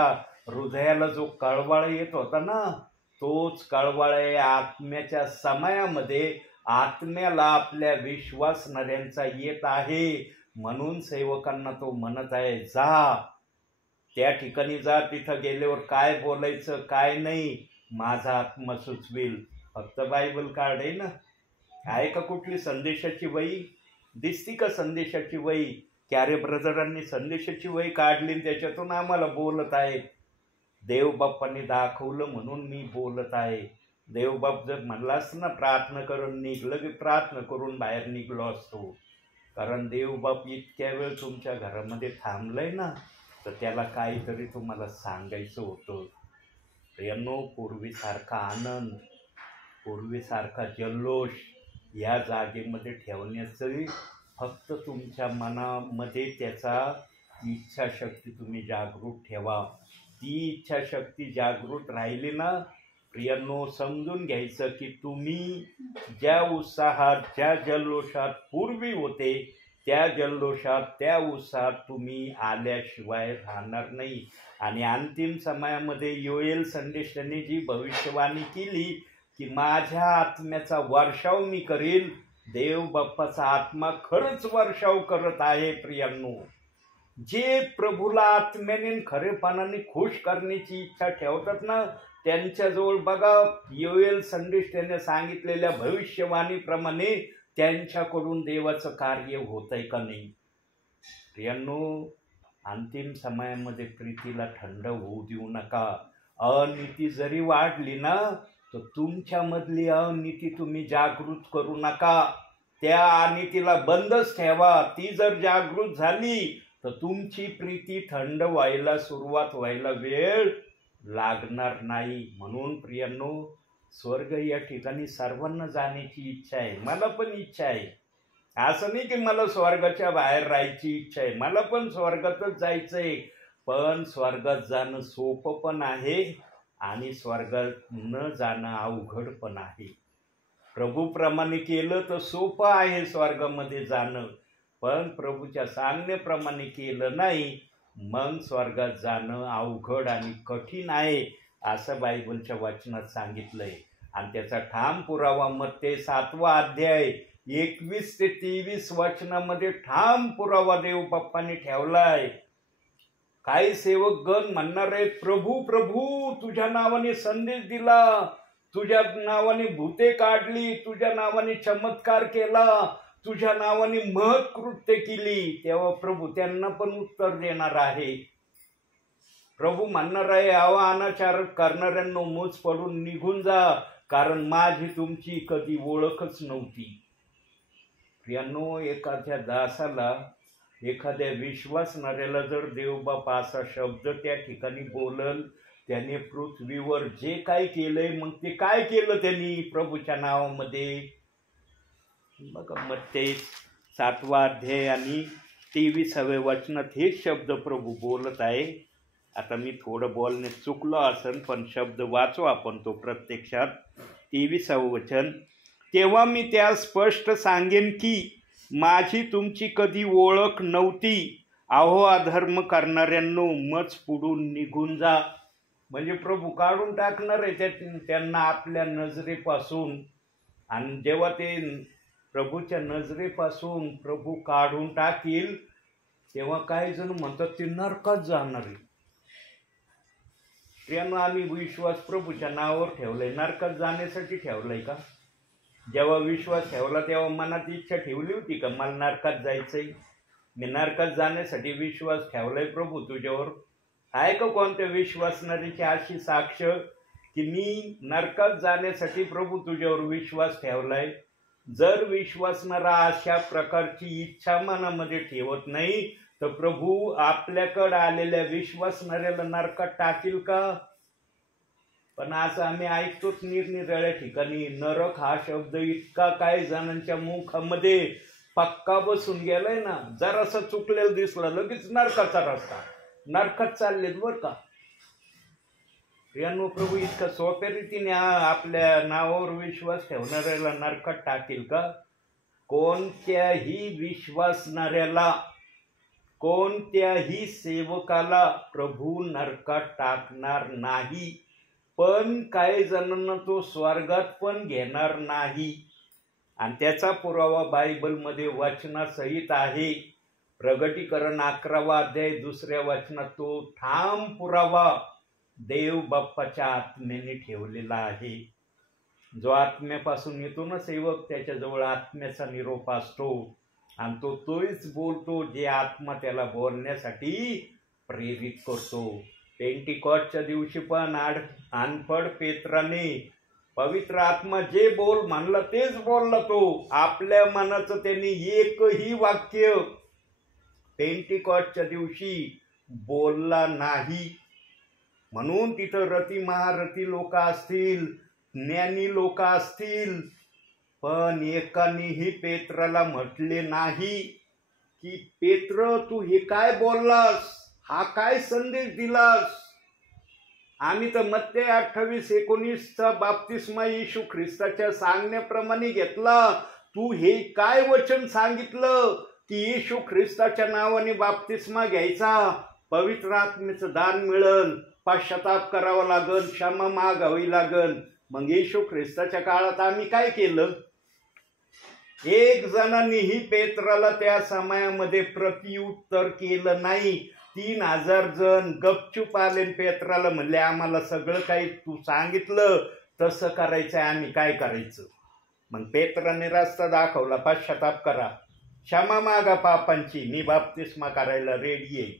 हृदयाला जो कळवळा येत होता ना, तोच कळवळा आत्म्याच्या समयामध्ये आत्म्याला आपल्या विश्वासणाऱ्यांचा येत आहे. म्हणून सेवकांना तो म्हणत आहे, जा त्या ठिकाणी, जा, तिथं गेल्यावर काय बोलायचं काय नाही माझा आत्मा सुचवेल. फक्त बायबल कार्ड आहे ना? आहे का कुठली संदेशाची वही? दिसती का संदेशाची वही? क्यारे ब्रदरांनी संदेशाची वही काढली, त्याच्यातून आम्हाला बोलत आहेत. देवबाप्पांनी दाखवलं म्हणून मी बोलत आहे. देवबाप जर म्हणला असतं ना प्रार्थना करून निघलं की प्रार्थना करून बाहेर निघलो असतो. कारण देवबाप इतक्या वेळ तुमच्या घरामध्ये थांबलंय ना, तर त्याला काहीतरी तुम्हाला सांगायचं होतं. प्रियांनो, पूर्वीसारखा आनंद, पूर्वीसारखा जल्लोष या जागेमध्ये ठेवण्याचं फक्त तुमच्या मनामध्ये त्याचा इच्छाशक्ती तुम्ही जागृत ठेवा. ती इच्छाशक्ती जागृत राहिली ना प्रियांनो, समजून घ्यायचं की तुम्ही ज्या उत्साहात, ज्या जल्लोषात पूर्वी होते, त्या जल्लोषात, त्या उत्साहात तुम्ही आल्याशिवाय राहणार नाही. आणि अंतिम समयामध्ये योएल संदेशाने जी भविष्यवाणी केली की माझ्या आत्म्याचा वर्षाव मी करील, देव बाप्पाचा आत्मा खरंच वर्षाव करत आहे. प्रियांनो, जे प्रभूला आत्म्याने खरेपणाने खुश करण्याची इच्छा ठेवतात ना, त्यांच्याजवळ बघा योएल संदेश त्याने सांगितलेल्या भविष्यवाणीप्रमाणे त्यांच्याकडून देवाचं कार्य होतंय का नाही. प्रियांनो, अंतिम समयामध्ये प्रीतीला थंड होऊ देऊ नका. अनीती जरी वाढली ना, तर तुमच्यामधली अनीती तुम्ही जागृत करू नका. त्या अनीतीला बंदच ठेवा. ती जर जागृत झाली तर तुमची प्रीती थंड व्हायला सुरुवात व्हायला वेळ लागणार नाही. म्हणून प्रियांनो, स्वर्ग या ठिकाणी सर्वांना जाण्याची इच्छा आहे. मला पण इच्छा आहे. असं नाही की मला स्वर्गाच्या बाहेर राहायची इच्छा आहे, मला पण स्वर्गातच जायचं आहे. पण स्वर्गात जाणं सोपं पण आहे आणि स्वर्गात न जाणं अवघड पण आहे. प्रभूप्रमाणे केलं तर सोपं आहे स्वर्गामध्ये जाणं, पण प्रभूच्या सांगण्याप्रमाणे केलं नाही मग स्वर्गात जाणं अवघड आणि कठीण आहे, असं बायबलच्या वचनात सांगितलंय. आणि त्याचा ठाम पुरावा मत्ते 7वा अध्याय 21 ते 23 वचनामध्ये ठाम पुरावा देव बाप्पांनी ठेवलाय. काही सेवक गण म्हणणार आहेत, प्रभू प्रभू तुझ्या नावाने संदेश दिला, तुझ्या नावाने भूते काढली, तुझ्या नावाने चमत्कार केला, तुझ्या नावाने महत् कृत्य केली. तेव्हा प्रभू त्यांना पण उत्तर देणार आहे. प्रभू म्हणणार आहे, अनाचार करणाऱ्यांनो मूच पडून निघून जा, कारण माझी तुमची कधी ओळखच नव्हती. प्रियांनो, एखाद्या दासाला, एखाद्या विश्वासणाऱ्याला जर देवबाप असा शब्द त्या ठिकाणी बोलल, त्याने पृथ्वीवर जे काय केलंय, मग ते काय केलं त्यांनी प्रभूच्या नावामध्ये? बघा, मत्ते 7वा अध्याय आणि 23व्या वचनात हे शब्द प्रभू बोलत आहे. आता मी थोडं बोलण्यात चुकलो असेल, पण शब्द वाचू आपण तो प्रत्यक्षात. 23वं वचन, तेव्हा मी त्या स्पष्ट सांगेन की माझी तुमची कधी ओळख नव्हती. अहो अधर्म करणाऱ्यांनो, मच पुढून निघून जा. म्हणजे प्रभू काढून टाकणार आहे त्यांना आपल्या नजरेपासून. आणि जेव्हा ते प्रभूच्या नजरेपासून प्रभू काढून टाकील तेव्हा काही जण म्हणतात ते नरकात जाणार आहे. प्रियांनो, आम्ही विश्वास प्रभूच्या नावावर ठेवलाय, नरकात जाण्यासाठी ठेवलाय का? जेव्हा विश्वास ठेवला तेव्हा मनात इच्छा ठेवली होती का मला नरकात जायचंय? मी नरकात जाण्यासाठी विश्वास ठेवलाय प्रभू तुझ्यावर? आहे का कोणत्या विश्वासणारीची अशी साक्ष की मी नरकात जाण्यासाठी प्रभू तुझ्यावर विश्वास ठेवलाय? जर विश्वासणारा अशा प्रकारची इच्छा मनामध्ये ठेवत नाही तर प्रभू आपल्याकडे आलेल्या विश्वासणाऱ्याला नरकात टाकील का? पण असं आम्ही ऐकतोच निरनिराळ्या ठिकाणी. नरक हा शब्द इतका काही जणांच्या मुखामध्ये पक्का बसून गेलाय ना, जरासा चुकलेला दिसला लगेच नरकाचा रस्ता, नरकात चाललेत बर का. प्रियांनो, प्रभू इतका सोप्या रीतीने आपल्या नावावर विश्वास ठेवणाऱ्याला नरकात टाकेल का? कोणत्याही विश्वासणाऱ्याला, कोणत्याही सेवकाला प्रभू नरकात टाकणार नाही. पण काही जणांना तो स्वर्गात पण घेणार नाही. आणि त्याचा पुरावा बायबलमध्ये वचनासहित आहे. प्रगटीकरण 11वा अध्याय 2ऱ्या वचनात तो ठाम पुरावा देव बाप्पाच्या आत्म्याने ठेवलेला आहे. जो आत्म्यापासून येतो ना सेवक, त्याच्याजवळ आत्म्याचा निरोप असतो आणि तो तोच बोलतो जे आत्मा त्याला बोलण्यासाठी प्रेरित करतो. पेंटिकॉस्टच्या दिवशी पण अनपढ पेत्राने पवित्र आत्मा जे बोल म्हणला तेच बोलला. तो आपल्या मनाचं त्यांनी एकही वाक्य पेंटिकॉस्टच्या दिवशी बोलला नाही. म्हणून तिथं रती महारथी लोक असतील, ज्ञानी लोक असतील, पण एकानेही पेत्राला म्हटले नाही की पेत्र तू हे काय बोललास, हा काय संदेश दिलास. आम्ही तर मत्ते 28:19 बाप्तिस्मा येशू ख्रिस्ताच्या सांगण्याप्रमाणे घेतला. तू हे काय वचन सांगितलं की येशू ख्रिस्ताच्या नावाने बाप्तिस्मा घ्यायचा, पवित्र आत्म्याचं दान मिळेल, पश्चाताप करावा लागल, क्षमा मागावी लागल. मग येशू ख्रिस्ताच्या काळात आम्ही काय केलं? एक जणांनीही पेत्राला त्या समयामध्ये प्रत्युत्तर केलं नाही. 3000 जण गपचूप आले, पेत्राला म्हणले आम्हाला सगळं काही तू सांगितलं तसं करायचं, आम्ही काय करायचं? मग पेत्राने रस्ता दाखवला, पश्चाताप करा, क्षमा मागा पापांची, मी बाप्तिस्मा करायला रेडी आहे.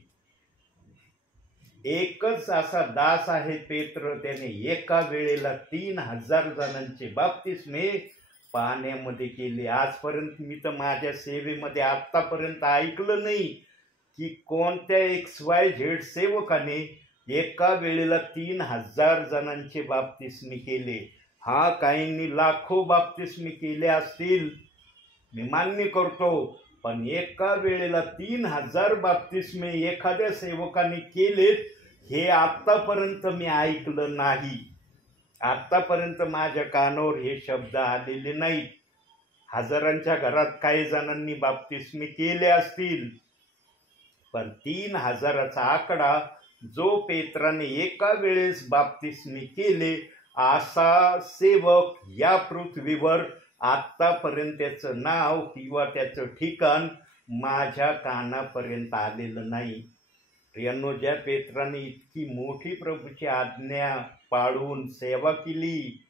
एकच असा दास आहे पेत्र, त्याने एका वेळेला 3000 जणांचे बाप्तिस्मे पाण्यामध्ये केले. आजपर्यंत मी तर माझ्या सेवेमध्ये आतापर्यंत ऐकलं नाही की कोणत्या XYZ सेवकाने एका वेळेला 3000 जणांचे बाप्तिस्मे केले. हा, काहींनी लाखो बाप्तिस्मे केले असतील, मी मान्य करतो, पण एका वेळेला 3000 बाप्तिस्मे एखाद्या सेवकाने केलेत हे आतापर्यंत मी ऐकलं नाही. आतापर्यंत माझ्या कानावर हे शब्द आलेले नाहीत. हजारांच्या घरात काही जणांनी बाप्तिस्मे केले असतील, पण 3000चा आकडा जो पेत्राने एका वेळेस बाप्तिस्मे केले असा सेवक या पृथ्वीवर आतापर्यंत त्याचं नाव किंवा त्याचं ठिकाण माझ्या कानापर्यंत आलेलं नाही. प्रियांनो, ज्या पेत्राने इतकी मोठी प्रभूची आज्ञा पाळून सेवा केली,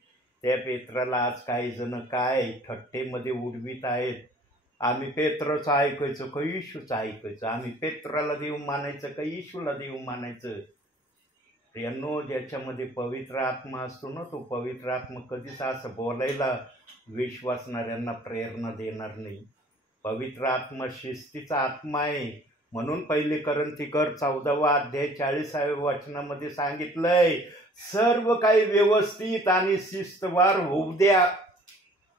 त्या पेत्राला आज काही जण काय थट्टेमध्ये उडवीत आहेत. आम्ही पेत्रच ऐकायचं का येशूच ऐकायचं, आम्ही पेत्राला देव मानायचं का येशूला देव मानायचं. प्रियांनो, ज्याच्यामध्ये पवित्र आत्मा असतो ना, तो पवित्र आत्मा कधीच असं बोलायला विश्वासणाऱ्यांना प्रेरणा देणार नाही. पवित्र आत्मा शिस्तीचा आत्मा आहे. म्हणून 1 कोरिंथियर 14वा अध्याय 40व्या वचनामध्ये सांगितलंय, सर्व काही व्यवस्थित आणि शिस्तवार होऊ द्या.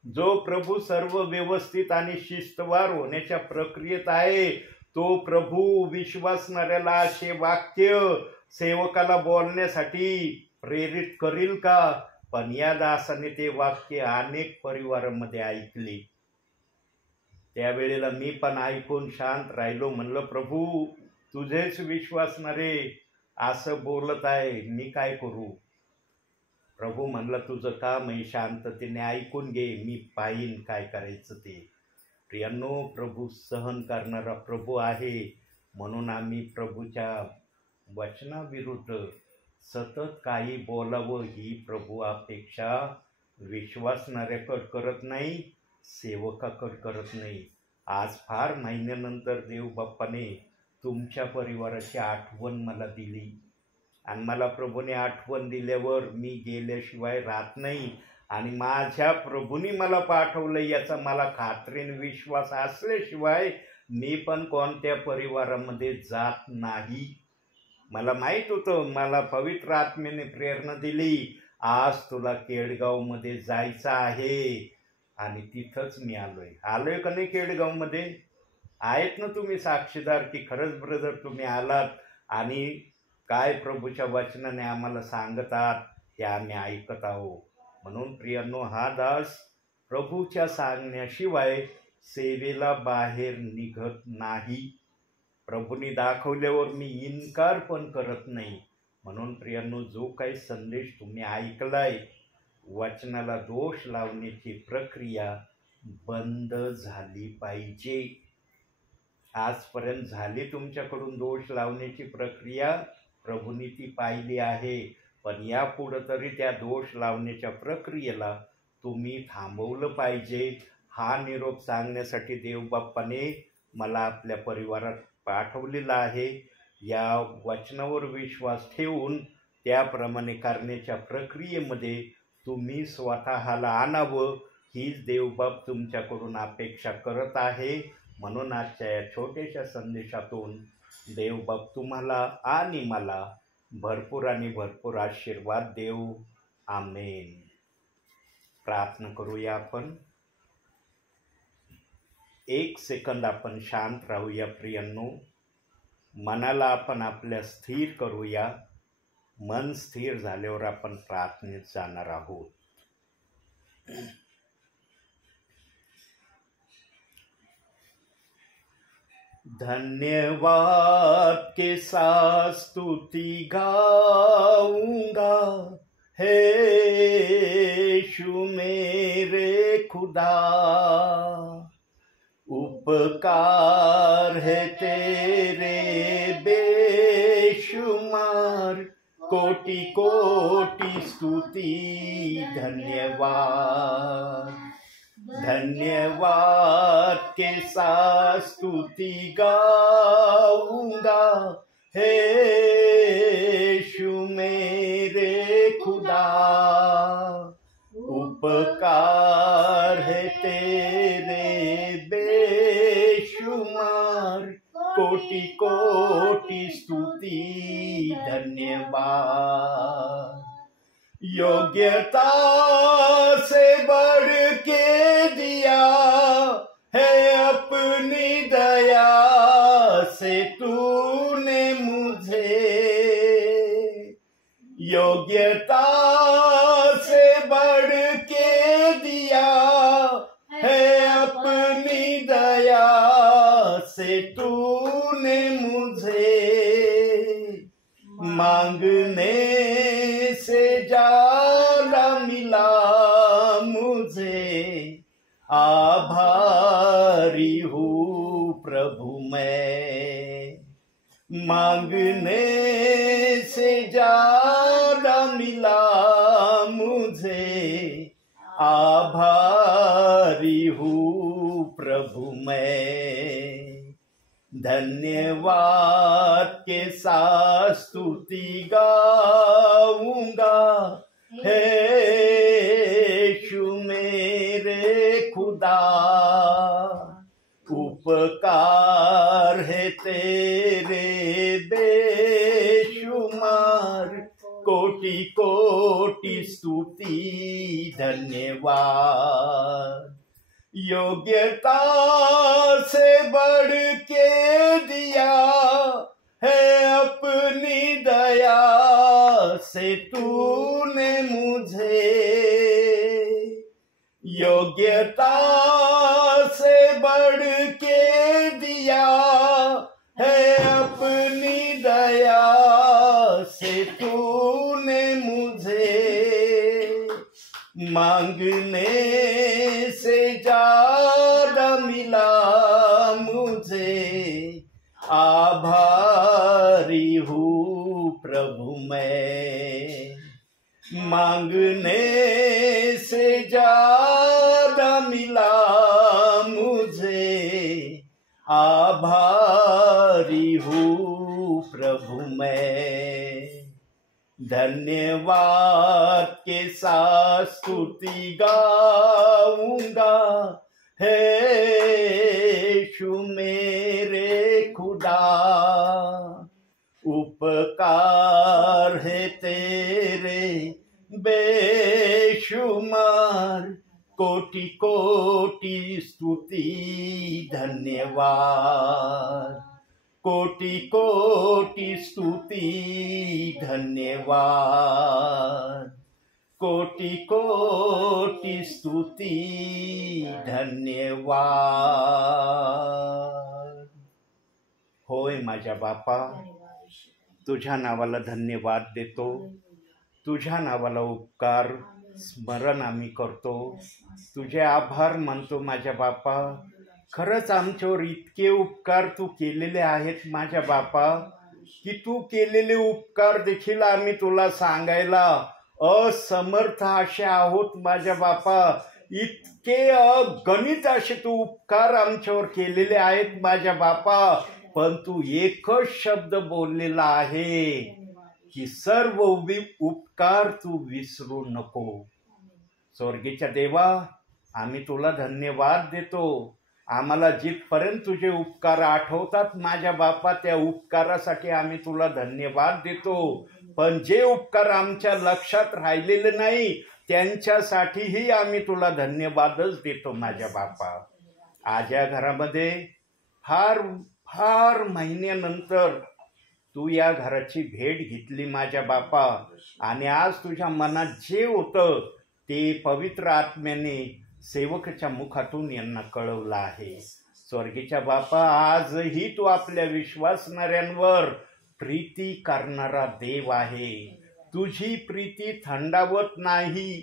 जो प्रभू सर्व व्यवस्थित आणि शिस्तवार होण्याच्या प्रक्रियेत आहे, तो प्रभू विश्वासणाऱ्याला असे वाक्य सेवकाला बोलण्यासाठी प्रेरित करील का? पण या दासाने ते वाक्य अनेक परिवारामध्ये ऐकले. त्यावेळेला मी पण ऐकून शांत राहिलो. म्हणलं, प्रभू तुझेच विश्वासणारे असं बोलत आहे, मी काय करू? प्रभू म्हणला तुझं काम आहे, शांततेने ऐकून घे, मी पाहीन काय करायचं ते. प्रियांनो, प्रभू सहन करणारा प्रभू आहे. म्हणून आम्ही प्रभूच्या वचनाविरुद्ध सतत काही बोलावं ही प्रभू अपेक्षा विश्वासणाऱ्याकडे करत नाही, सेवकाकडे करत नाही. आज फार महिन्यानंतर देव बाप्पाने तुमच्या परिवाराची आठवण मला दिली आणि मला प्रभूने आठवण दिल्यावर मी गेल्याशिवाय राहत नाही आणि माझ्या प्रभूंनी मला पाठवलं याचा मला खात्रीने विश्वास असल्याशिवाय मी पण कोणत्या परिवारामध्ये जात नाही. मला माहीत होतं, मला पवित्र आत्म्याने प्रेरणा दिली, आज तुला केडगावमध्ये जायचं आहे आणि तिथंच मी आलोय का नाही? केडगावमध्ये आहेत ना तुम्ही साक्षीदार की खरंच ब्रदर तुम्ही आलात आणि काय प्रभूच्या वचनाने आम्हाला सांगतात ते आम्ही ऐकत आहोत. म्हणून प्रियांनो, हा दास प्रभूच्या सांगण्याशिवाय सेवेला बाहेर निघत नाही. प्रभूने दाखवल्यावर मी इन्कार पण करत नाही. म्हणून प्रियांनो, जो काही संदेश तुम्ही ऐकलाय, वचनाला दोष लावण्याची प्रक्रिया बंद झाली पाहिजे. आजपर्यंत झाली तुमच्याकडून दोष लावण्याची प्रक्रिया, प्रभूंनी ती पाहिली आहे, पण यापुढं तरी त्या दोष लावण्याच्या प्रक्रियेला तुम्ही थांबवलं पाहिजे. हा निरोप सांगण्यासाठी देवबाप्पाने मला आपल्या परिवारात पाठवलेला आहे. या वचनावर विश्वास ठेवून त्याप्रमाणे करण्याच्या प्रक्रियेमध्ये तुम्ही स्वतःला आणावं हीच देवबाप तुमच्याकडून अपेक्षा करत आहे. म्हणून आजच्या या छोट्याशा संदेशातून देवबाप तुम्हाला आणि मला भरपूर आणि भरपूर आशीर्वाद देऊ. आमेन. प्रार्थना करूया आपण. एक सेकंद आपण शांत राहूया प्रियांनो. मनाला आपण आपल्या स्थिर करूया. मन स्थिर झाल्यावर आपण प्रार्थनेत जाणार आहोत. धन्यवाद के साथ स्तुति गाऊंगा, हे यीशु मेरे खुदा, उपकार है तेरे बेशुमार, कोटि कोटि स्तुति धन्यवाद. धन्यवाद के साथ स्तुति गाऊंगा, हे यीशु मेरे खुदा, उपकार है तेरे बेशुमार, कोटि कोटि स्तुति धन्यवाद. योग्यता से बढ़ के दिया है अपनी दया से तूने मुझे, योग्यता से बढ़ के दिया है अपनी दया से तूने मुझे, मांगने से ज्यादा मिला मुझे, आभारी हूँ प्रभु मैं. मांगने से ज्यादा मिला मुझे, आभारी हूँ प्रभु मैं. धन्यवाद के साथ स्तुति गाऊंगा, हे यीशु मेरे खुदा, उपकार है तेरे बेशुमार, कोटि कोटि स्तुति धन्यवाद. योग्यता से बढ़ के दिया है अपनी दया से तूने मुझे, योग्यता से बढ़ के दिया है अपनी दया से तूने मुझे, मांगने से ज्यादा मिला मुझे, आभारी हूँ प्रभु मैं। मांगने से ज्यादा मिला मुझे, आभारी हूँ प्रभु मैं। धन्यवाद के साथ स्तुति गाऊंगा, हे यीशु मेरे खुदा। उपकार है तेरे बेशुमार, कोटि कोटि स्तुति धन्यवाद। कोटि कोटि स्तुति धन्यवाद। कोटि कोटि स्तुति धन्यवाद। होय माझ्या बापा, तुझ्या नावाला धन्यवाद देतो, तुझ्या नावाला उपकार स्मरण आम्ही करतो, तुझे आभार मानतो माझ्या बापा। खरंच आमच्यावर इतके उपकार तू केलेले आहेत माझ्या बापा, की तू केलेले उपकार देखील आम्ही तुला सांगायला असमर्थ असे आहोत माझ्या बापा। इतके अगणित असे तू उपकार आमच्यावर केलेले आहेत माझ्या बापा, पण तू एकच शब्द बोललेला आहे की सर्व उपकार तू विसरू नको। स्वर्गीच्या देवा, आम्ही तुला धन्यवाद देतो। आम्हाला जिथपर्यंत तुझे उपकार आठवतात माझ्या बापा, त्या उपकारासाठी आम्ही तुला धन्यवाद देतो। पण जे उपकार आमच्या लक्षात राहिलेले नाही त्यांच्यासाठीही आम्ही तुला धन्यवादच देतो माझ्या बापा। आज या घरामध्ये फार फार महिन्यानंतर तू या घराची भेट घेतली माझ्या बापा, आणि आज तुझ्या मनात जे होतं ते पवित्र आत्म्याने सेवकाच्या मुखातून यांना कळवलं आहे। स्वर्गीच्या बापा, आजही तू आपल्या विश्वासणाऱ्यांवर प्रीती करणारा देव आहे। तुझी प्रीती थंडावत नाही,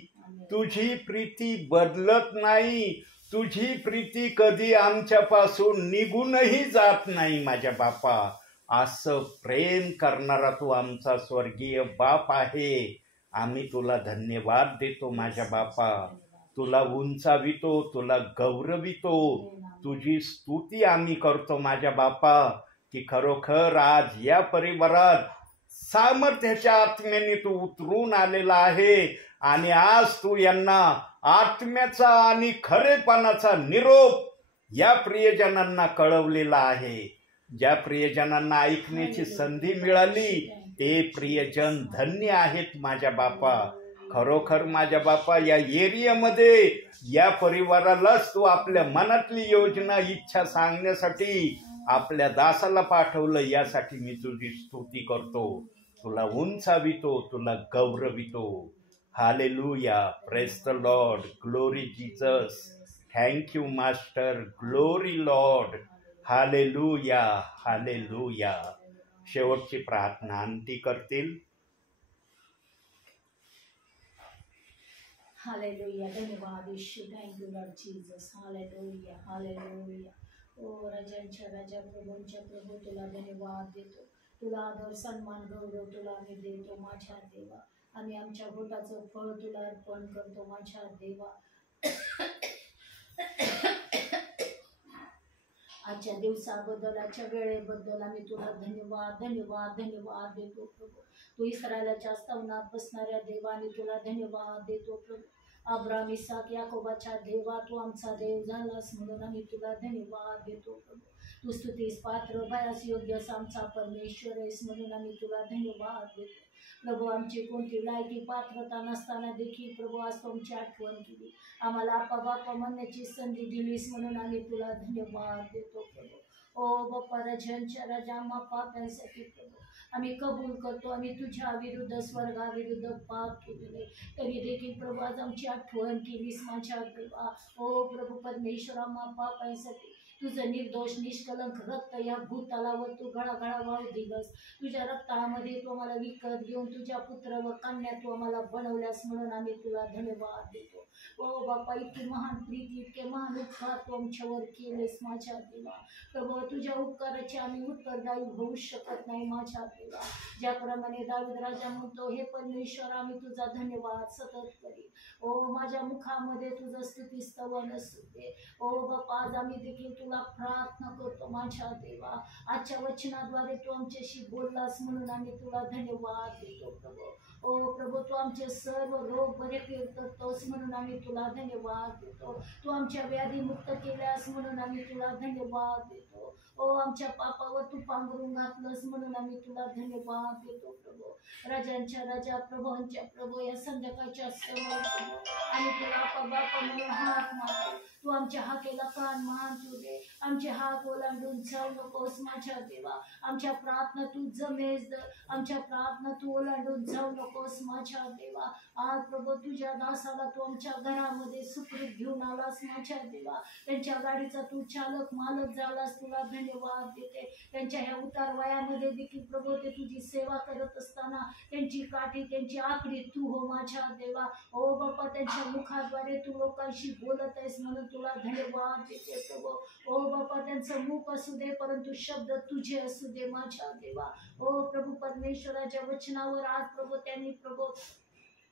तुझी प्रीती बदलत नाही, तुझी प्रीती कधी आमच्यापासून निघूनही जात नाही माझ्या बापा। असं प्रेम करणारा तू आमचा स्वर्गीय बाप आहे। आम्ही तुला धन्यवाद देतो माझ्या बापा, तुला उंचावितो, तुला गौरवितो, तुझी स्तुती आम्ही करतो माझ्या बापा, की खरोखर आज या परिवारात सामर्थ्याच्या आत्म्याने तू उतरून आलेला आहे, आणि आज तू यांना आत्म्याचा आणि खरेपणाचा निरोप या प्रियजनांना कळवलेला आहे। ज्या प्रियजनांना ऐकण्याची संधी मिळाली ते प्रियजन धन्य आहेत माझ्या बापा। खरोखर माझ्या बापा, या एरियामध्ये या परिवारालाच तू आपल्या मनातली योजना इच्छा सांगण्यासाठी आपल्या दासाला पाठवलं, यासाठी मी तुझी स्तुती करतो, तुला उंचावितो, तुला गौरवितो। Hallelujah, praise the Lord, glory Jesus, thank you master, glory Lord, hallelujah hallelujah. शेवटची प्रार्थना अंती करतील। हालेलुया, धन्यवाद यीशु, thank you Lord Jesus, hallelujah hallelujah. ओ राजांच्या राजा, प्रभूंच्या प्रभू, तुला धन्यवाद देतो, तुला आदर सन्मान गौरव तुला आम्ही देतो माझ्या देवा। आम्ही आमच्या बोटाचं फळ तुला अर्पण करतो माझ्या देवा। आजच्या दिवसाबद्दल, आजच्या वेळेबद्दल आम्ही तुला धन्यवाद धन्यवाद धन्यवाद देतो प्रभू। तू इस्रायलाच्या स्तवनात बसणाऱ्या देवाने तुला धन्यवाद देतो प्रभू। अब्राम, इसाक, याकोबाच्या देवा, तू आमचा देव झालास म्हणून आम्ही तुला धन्यवाद देतो प्रभू। तू स्तुतीस पात्र, भयास योग्य आमचा परमेश्वर आहेस म्हणून आम्ही तुला धन्यवाद देतो प्रभू। आमची कोणती लायकी पात्रता नसताना देखील प्रभू आज तुमची आठवण केली, आम्हाला आपा बापा म्हणण्याची संधी दिलीस म्हणून आम्ही तुला धन्यवाद देतो प्रभू। ओ बाप्पा, राजांच्या राजा, आम्हा पाप्यांसाठी प्रभू आम्ही कबूल करतो, आम्ही तुझ्या विरुद्ध स्वर्गाविरुद्ध पाप केलेले, तरी देखील प्रभू आज आमची आठवण केलीस माझ्या देवा। ओ प्रभू परमेश्वर, आम्हा पापांसाठी तुझं निर्दोष निष्कलंक रक्त या भूतलावर तू गळागळा वाहू दिलंस। तुझ्या रक्तामध्ये तू आम्हाला विकत घेऊन तुझ्या पुत्र व कन्या तू आम्हाला बनवल्यास म्हणून आम्ही तुला धन्यवाद देतो ओ बापा इतकी महान प्रीती इतके महान उपकार तू आमच्यावर केलेस माझ्या देवा. प्रभू तुझ्या उपकाराचे आम्ही उत्तरदायी होऊ शकत नाही माझ्या देवा. ज्याप्रमाणे दावीद राजा म्हणतो हे परमेश्वर आम्ही तुझा धन्यवाद सतत करी. ओ माझ्या मुखामध्ये तुझं स्तुतिस्तवन असू दे. ओ बापा आज आम्ही देखील तुला प्रार्थना करतो माझ्या देवा. आजच्या वचनाद्वारे तू आमच्याशी बोललास म्हणून आम्ही तुला धन्यवाद देतो प्रभू. ओ प्रभू तू आमचे सर्व रोग बरे करतोस म्हणून आम्ही तुला धन्यवाद देतो. तू आमच्या व्याधी मुक्त केल्यास म्हणून आम्ही तुला धन्यवाद देतो. ओ आमच्या पापावर तू पांघरून घातलंस म्हणून आम्ही तुला धन्यवाद देतो प्रभू. राजांच्या राजा प्रभूंच्या प्रभू या संध्याकाळच्या समोर प्रभू आणि तुला बापा म्हणून हाक मारतो. तू आमच्या हाकेला कान मान तू दे. आमचे हाक ओलांडून जाऊ नकोस माझ्या देवा. आमच्या प्रार्थना तू जमेस दर. आमच्या प्रार्थना तू ओलांडून जाऊ नकोस माझ्या देवा. आज प्रभू तुझ्या दासाला तू आमच्या घरामध्ये सुखरूप घेऊन आलास माझ्या देवा. त्यांच्या गाडीचा तू चालक मालक झालास तुला धन्यवाद देते. त्यांच्या ह्या उतार वयामध्ये देखील प्रभू ते तुझी सेवा करत असताना त्यांची काठी त्यांची आकडी तू हो माझ्या देवा. ओ बाप्पा त्यांच्या मुखाद्वारे तू लोकांशी बोलत आहेस म्हणून तुला धन्यवाद देते प्रभू. ओ बाप्पा त्यांचं मुख असू दे परंतु शब्द तुझे असू दे माझ्या देवा. ओ प्रभू परमेश्वराच्या वचनावर आज प्रभू त्यांनी प्रभू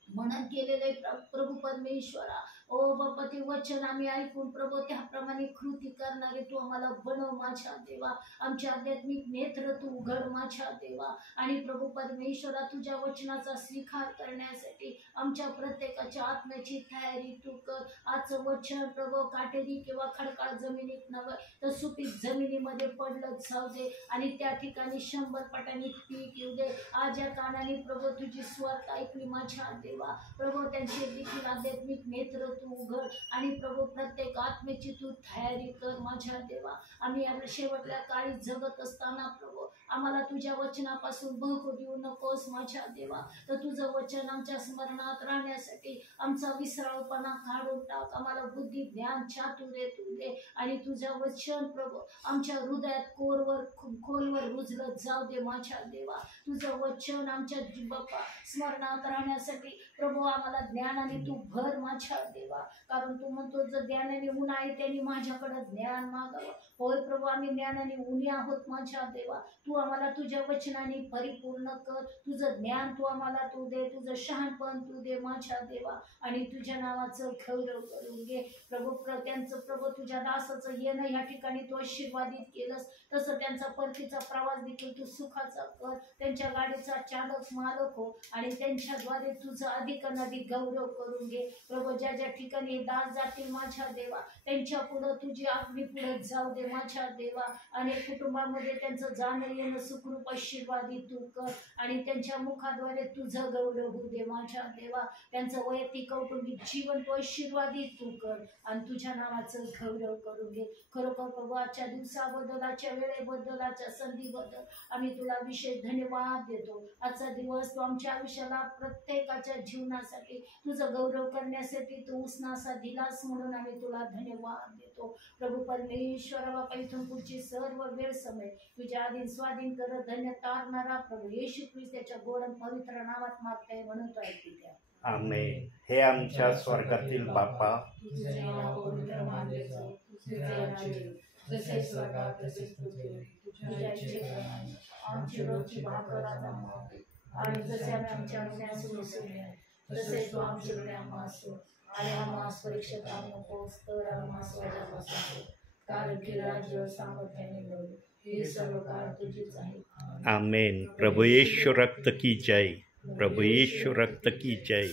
मनन केलेले प्रभू परमेश्वरा. ओ बाप्पा ते वचन आम्ही ऐकून प्रभू त्याप्रमाणे कृती करणारे तू आम्हाला बनव माझ्या देवा. आमचे आध्यात्मिक नेत्र तू उघड माझ्या देवा. आणि प्रभू परमेश्वरा तुझ्या वचनाचा स्वीकार करण्यासाठी आमच्या प्रत्येकाच्या आत्म्याची तयारी तू कर. आजचं वचन प्रभू काटेरी किंवा खडकाळ जमिनीत नव्हे तर सुपीक जमिनीमध्ये पडलं जाऊ दे आणि त्या ठिकाणी 100 पटांनी पीक येऊ दे. आज या कानाने प्रभू तुझी स्वर ऐकली माझ्या देवा. प्रभू त्यांचे देखील आध्यात्मिक नेत्र तू उघड आणि प्रभू प्रत्येक आत्मेची तू तयारी कर माझ्या देवा. आम्ही या शेवटल्या काळी जगत असताना प्रभू आम्हाला तुझ्या वचनापासून बहकू देऊ नकोस माझ्या देवा. तर तुझं वचन आमच्या स्मरणात राहण्यासाठी आमचा विसराळपणा काढून टाक. आम्हाला बुद्धी ज्ञान चातुर्य तू दे आणि तुझं वचन प्रभू आमच्या हृदयात खोलवर रुजलत जाऊ दे माझ्या देवा. तुझं वचन आमच्या बाप्पा स्मरणात राहण्यासाठी प्रभू आम्हाला ज्ञानाने तू भर माझ्या देवा. कारण तू म्हणतो जर ज्ञानाने ऊन आहे त्यांनी माझ्याकडे ज्ञान मागावं. होय प्रभू आम्ही ज्ञानाने उनी आहोत माझ्या देवा. तू आम्हाला तुझ्या वचनाने परिपूर्ण कर. तुझं ज्ञान तू आम्हाला तू दे. तुझं शहाणपण तू दे माझ्या देवा. आणि तुझ्या नावाचं गौरव करून घे प्रभू. त्यांचं प्रभू तुझ्या दासाचं येणं या ठिकाणी तू आशीर्वादित केलंस तसं त्यांचा परतीचा प्रवास देखील तू सुखाचा कर. त्यांच्या गाडीचा चालक मालक हो आणि त्यांच्याद्वारे तुझं अधिक गौरव करून घे प्रभू. ज्या ज्या ठिकाणी दास जातील माझ्या देवा त्यांच्या पुढं तुझी आज्ञा पुढे जाऊ दे माझ्या देवा. आणि कुटुंबामध्ये त्यांचं जाणं येणं सुखरूप आशीर्वादित तू कर आणि त्यांच्या मुखाद्वारे तुझं गौरव होऊ दे माझ्या देवा. त्यांचं वैयक्तिक कौटुंबिक जीवन तू आशीर्वादित तू कर आणि तुझ्या नावाचं गौरव करून घे. खरोखर प्रभू आजच्या दिवसाबद्दल आजच्या वेळेबद्दल आजच्या संधीबद्दल आम्ही तुला विशेष धन्यवाद देतो. आजचा दिवस तू आमच्या आयुष्याला प्रत्येकाच्या जीवनासाठी तुझं गौरव करण्यासाठी तू उसनासा दिलास म्हणून आम्ही तुला धन्यवाद देतो प्रभू परमेश्वर. बापा इथून पुढची सर्व वेळ समय तुझ्या आधीन स्वाधीन कर. धन्य तारणारा प्रभू येशू ख्रिस्त त्याच्या गोड पवित्र नावात मागताय म्हणून तो ऐकू द्या. आमेन. हे आमच्या स्वर्गातील बापा तुझे नाव पवित्र मानले जाऊ. तुझे राज्य जसे स्वर्गात तसेच पृथ्वीवर. तुझ्या इच्छेप्रमाणे आमची रोजची भाकर आज आम्हाला दे. आणि जसे आम्ही आमच्या अन्यायास सोडले तसे तू आमचे गुन्हे आम्हाला सोड. आणि आम्हाला परीक्षेत आणू नकोस तर आम्हाला स्वाजापासून सोड. कारण की राज्य सामर्थ्याने मिळवले हे सर्व काळ तुझीच आहे. आमेन. प्रभु यीशु रक्त की जय. प्रभु यीशु रक्त की जय.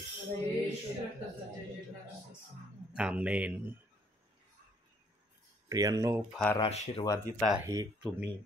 आमेन. प्रियांनो फार आशीर्वादित आहे तुम्ही.